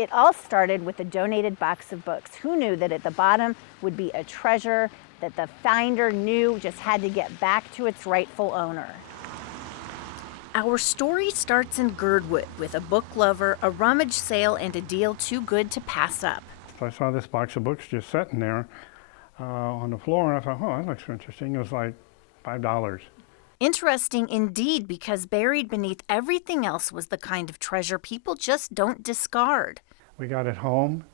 It all started with a donated box of books. Who knew that at the bottom would be a treasure that the finder knew just had to get back to its rightful owner? Our story starts in Girdwood with a book lover, a rummage sale, and a deal too good to pass up. So I saw this box of books just sitting there on the floor, and I thought, oh, that looks interesting. It was like $5. Interesting indeed, because buried beneath everything else was the kind of treasure people just don't discard. We got it home,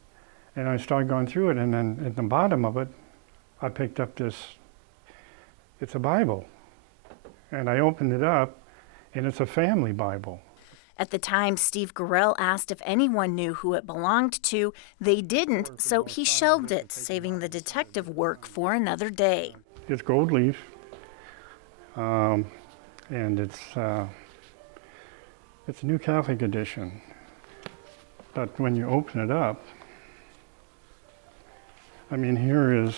and I started going through it, and then at the bottom of it, I picked up this, it's a Bible. And I opened it up, and it's a family Bible. At the time, Steve Gorell asked if anyone knew who it belonged to. They didn't, so he shelved it, saving the detective work for another day. It's gold leaf, and it's a New Catholic edition. But when you open it up, I mean, here is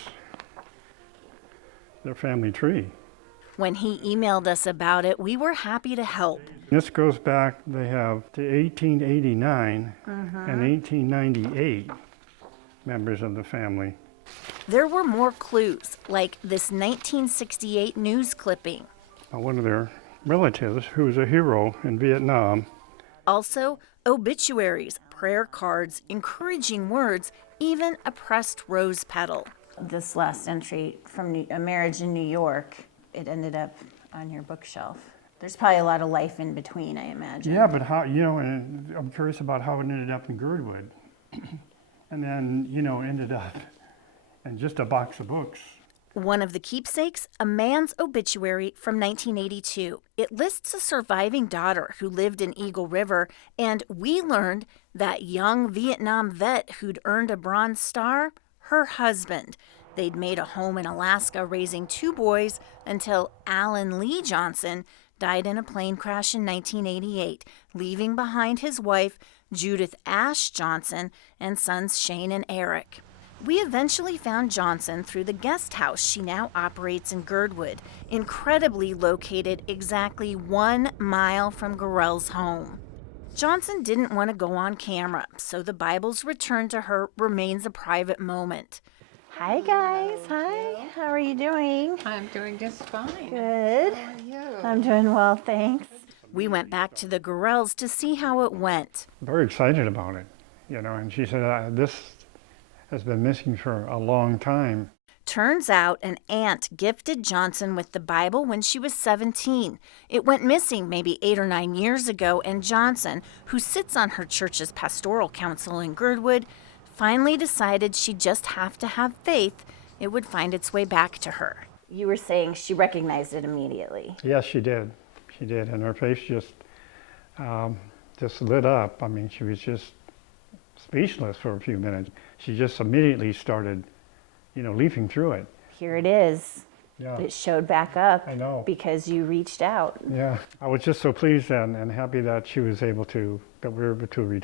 their family tree. When he emailed us about it, we were happy to help. This goes back, they have to 1889 and 1898 members of the family. There were more clues, like this 1968 news clipping. One of their relatives, who was a hero in Vietnam. Also, obituaries, prayer cards, encouraging words, even a pressed rose petal. This last entry from a marriage in New York, it ended up on your bookshelf. There's probably a lot of life in between, I imagine. Yeah, but how, and I'm curious about how it ended up in Girdwood. And then, ended up in just a box of books. One of the keepsakes, a man's obituary from 1982. It lists a surviving daughter who lived in Eagle River, and we learned that young Vietnam vet who'd earned a Bronze Star, her husband. They'd made a home in Alaska raising 2 boys until Alan Lee Johnson died in a plane crash in 1988, leaving behind his wife, Judith Ash Johnson, and sons Shane and Eric. We eventually found Johnson through the guest house she now operates in Girdwood, incredibly located exactly 1 mile from Gorell's home. Johnson didn't want to go on camera, so the Bible's return to her remains a private moment. Hi guys, hi, how are you doing? I'm doing just fine. Good. How are you? I'm doing well, thanks. We went back to the Gorells to see how it went. Very excited about it, and she said, this has been missing for a long time. Turns out an aunt gifted Johnson with the Bible when she was 17. It went missing maybe 8 or 9 years ago, and Johnson, who sits on her church's pastoral council in Girdwood, finally decided she'd just have to have faith it would find its way back to her. You were saying she recognized it immediately. Yes, she did. She did, and her face just lit up. I mean, she was just speechless for a few minutes. She just immediately started, leafing through it. Here it is. Yeah. It showed back up. I know. Because you reached out. Yeah, I was just so pleased and happy that we were able to return.